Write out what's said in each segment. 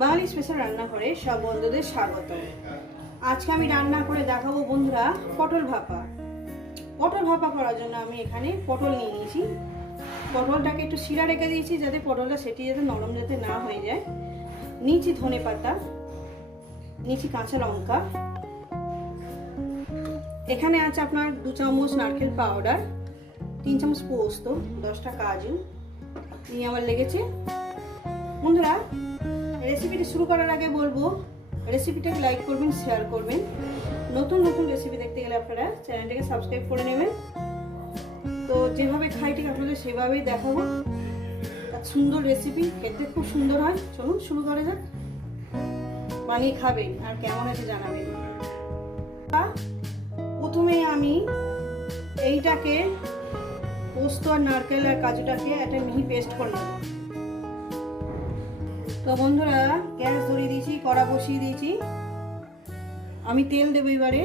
বাঙালি special রান্নাঘরে সব বন্ধুদের স্বাগত। আজকে আমি রান্না করে দেখাবো বন্ধুরা পটল ভাপা। পটল ভাপা করার জন্য আমি এখানে পটল নিয়ে নিয়েছি। পটলটাকে একটু শিরা রেখে দিয়েছি যাতে পটলটা সেটি যাতে নরম যাতে না হয়ে যায়। নিচি ধনে পাতা নিচি কাঁচা লঙ্কা। এখানে আছে আপনার দু চামচ নারকেল পাউডার তিন চামচ পোস্ত, দশটা কাজু। নিয়ে আমার লেগেছে। বন্ধুরা রেসিপিটি শুরু করার আগে বলব, রেসিপিটাকে লাইক করবেন শেয়ার করবেন। নতুন নতুন রেসিপি দেখতে গেলে আপনারা চ্যানেলটাকে সাবস্ক্রাইব করে নেবেন। তো যেভাবে খাই ঠিক আপনাদের সেভাবেই দেখাবো। সুন্দর রেসিপি, খেতে খুব সুন্দর হয়। চলুন শুরু করা যাক। বানিয়ে খাবেন আর কেমন আছে জানাবেন। প্রথমে আমি এইটাকে পোস্ত আর নারকেল আর কাজুটাকে একটা মিহি পেস্ট করে নেব। তো বন্ধুরা, গ্যাস ধরিয়ে দিয়েছি, কড়া বসিয়ে দিয়েছি। আমি তেল দেবো এবারে।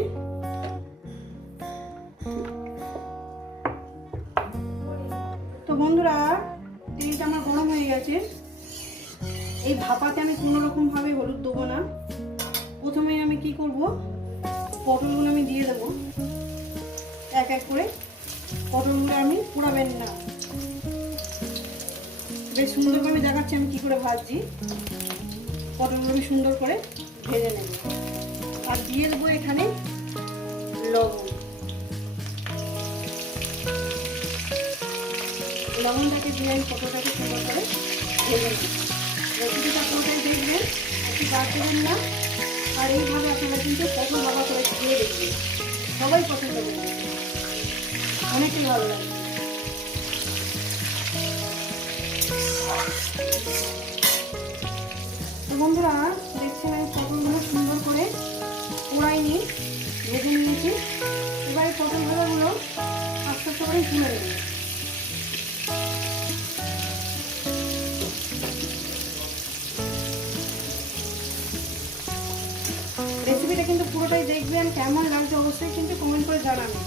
তো বন্ধুরা, তেলটা আমার গরম হয়ে গেছে। এই ভাপাতে আমি কোনো রকম ভাবে হলুদ দেবো না। প্রথমে আমি কি করব? পটলগুলো আমি দিয়ে দেবো। এক এক করে। পটলগুলো আমি পোড়াবেন না। বেশ সুন্দর করে দেখাচ্ছি, আমি কি করে ভাজছি। পটলগুলো আমি সুন্দর করে ভেজে নেব। আর দিয়ে দেবো এখানে লবণ। লবণটাকে দিয়ে আমি পটলটাকে সুন্দর করে ভেজে নেব। রেসিপিটা পুরোটাই দেখবেন, একটু বাদ দেবেন না। আর এইভাবে আপনারা কিন্তু পটল বাবা করে দিয়ে দেখবেন। সবাই পছন্দ করবে অনেকই ভালো লাগবে বন্ধুরা দেখছেন আমি পটলগুলো সুন্দর করে পোড়াই নিই ভেজে নিয়েছি। এবার এই পটল ভাজাগুলো আস্তে আস্তে করে তুলে দেবো রেসিপিটা কিন্তু পুরোটাই দেখবেন, কেমন লাগছে অবশ্যই কিন্তু কমেন্ট করে জানাবেন।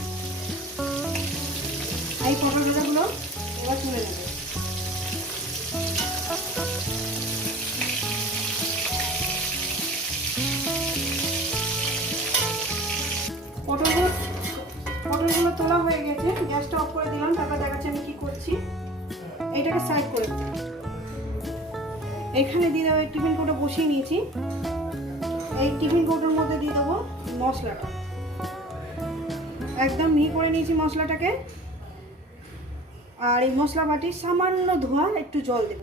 এই পটল ভাজাগুলো এবার তুলে নেবে। পটলগুলো হয়ে গেছে, গ্যাসটা অফ করে দিলাম, তারপর দেখাচ্ছি আমি কি করছি। এইটাকে সাইড করে। এখানে দিয়ে দেবো টিফিন কোটা বসিয়ে নিয়েছি। এই টিফিন কৌটোর মধ্যে দিয়ে দেবো মশলাটা। একদম মিহি করে নিয়েছি মশলাটাকে। আর এই মশলা বাটি সামান্য ধোয়া একটু জল দেব।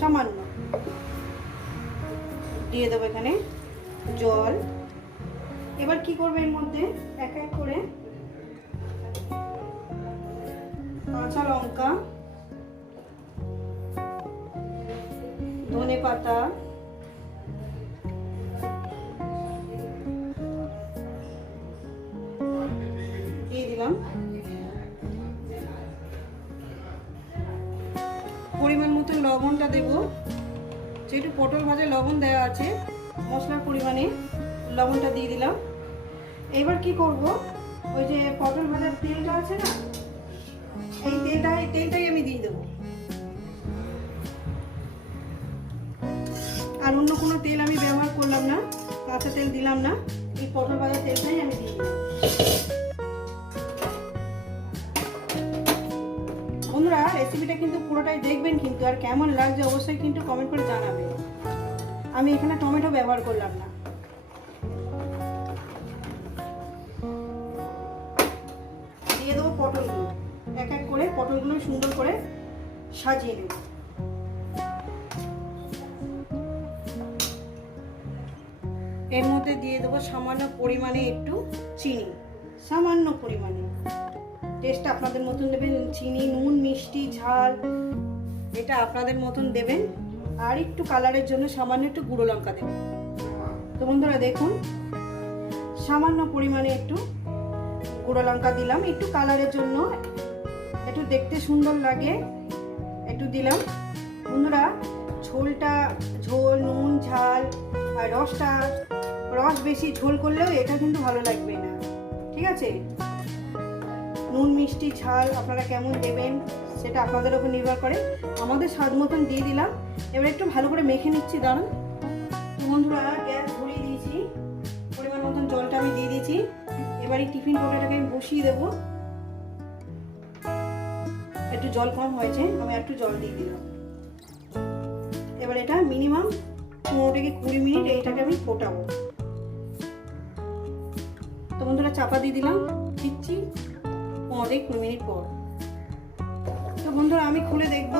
সামান্য। দিয়ে দেবো এখানে জল। এবার কি করবে এর মধ্যে? এক এক করে কাঁচা লঙ্কা, ধনে পাতা, দিয়ে দিলাম। পরিমাণ মতো লবণটা দেব। যেহেতু পটল ভাজা লবণ দেওয়া আছে, মশলার পরিমাণে লবণটা দিয়ে দিলাম। এবার কি করব? ওই যে পটল ভাজার তেলটা আছে না এই তেলটা তেলটাই আমি দিয়ে দেবো। আর অন্য কোনো তেল আমি ব্যবহার করলাম না, কাঁচা তেল দিলাম না, এই পটল ভাজার তেলটাই আমি দিয়ে দিলাম বন্ধুরা রেসিপিটা কিন্তু পুরোটাই দেখবেন কিন্তু, আর কেমন লাগছে অবশ্যই কিন্তু কমেন্ট করে জানাবেন আমি এখানে টমেটো ব্যবহার করলাম না। দিয়ে দেবো পটলগুলো। এক এক করে পটলগুলো সুন্দর করে সাজিয়ে নেব। এর মধ্যে দিয়ে দেবো সামান্য পরিমাণে একটু চিনি, সামান্য পরিমাণে। টেস্ট আপনাদের মতন দেবেন, চিনি, নুন, মিষ্টি, ঝাল, এটা আপনাদের মতন দেবেন। আর একটু কালারের জন্য সামান্য একটু গুঁড়ো লঙ্কা দেবেন। তো বন্ধুরা দেখুন, সামান্য পরিমাণে একটু গুঁড়ো লঙ্কা দিলাম। একটু কালারের জন্য একটু দেখতে সুন্দর লাগে। একটু দিলাম। বন্ধুরা, ঝোলটা, ঝোল, নুন, ঝাল আর রসটা, রস বেশি ঝোল করলেও এটা কিন্তু ভালো লাগবে না। ঠিক আছে? নুন, মিষ্টি, ঝাল আপনারা কেমন দেবেন সেটা আপনাদের ওপর নির্ভর করে। আমাদের স্বাদ মতন দিয়ে দিলাম। এবার একটু ভালো করে মেখে নিচ্ছি দাঁড়ান বন্ধুরা, গ্যাস ধরিয়ে দিয়েছি। পরিমাণ মতন জলটা আমি দিয়ে দিয়েছি। এবার এই টিফিন কৌটাটাকে আমি বসিয়ে দেবো। একটু জল কম হয়েছে, আমি একটু জল দিয়ে দিলাম। এবার এটা মিনিমাম পনেরো থেকে কুড়ি মিনিট এইটাকে আমি ফোটাবো। তো বন্ধুরা, চাপা দিয়ে দিলাম, দিচ্ছি পনেরো থেকে কুড়ি মিনিট পর। তো বন্ধুরা, আমি খুলে দেখব।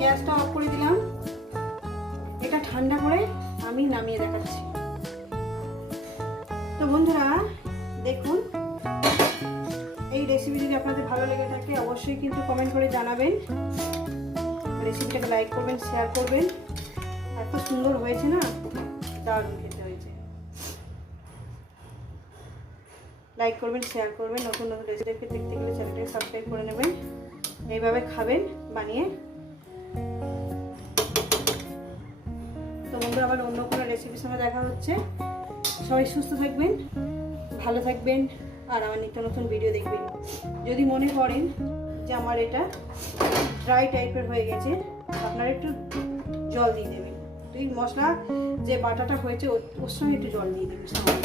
গ্যাসটা অফ করে দিলাম। এটা ঠান্ডা করে আমি নামিয়ে দেখাচ্ছি। তো বন্ধুরা, দেখুন রেসিপি যদি আপনাদের ভালো লেগে থাকে, অবশ্যই কিন্তু কমেন্ট করে জানাবেন। রেসিপিটাকে লাইক করবেন শেয়ার করবেন। এত সুন্দর হয়েছে না? দারুণ খেতে হয়েছে। লাইক করবেন শেয়ার করবেন, নতুন নতুন রেসিপি দেখতে গেলে চ্যানেলটাকে সাবস্ক্রাইব করে নেবেন। এইভাবে খাবেন, বানিয়ে। তো বন্ধুরা, আবার অন্য কোনো রেসিপির সঙ্গে দেখা হচ্ছে। সবাই সুস্থ থাকবেন, ভালো থাকবেন। আর আমার নিত্য নতুন ভিডিও দেখবেন। যদি মনে করেন যে আমার এটা ড্রাই টাইপের হয়ে গেছে, আপনারা একটু জল দিয়ে দেবেন। এই মশলা যে বাটাটা হয়েছে ওর ওর সঙ্গে একটু জল দিয়ে দেবেন সামান্য।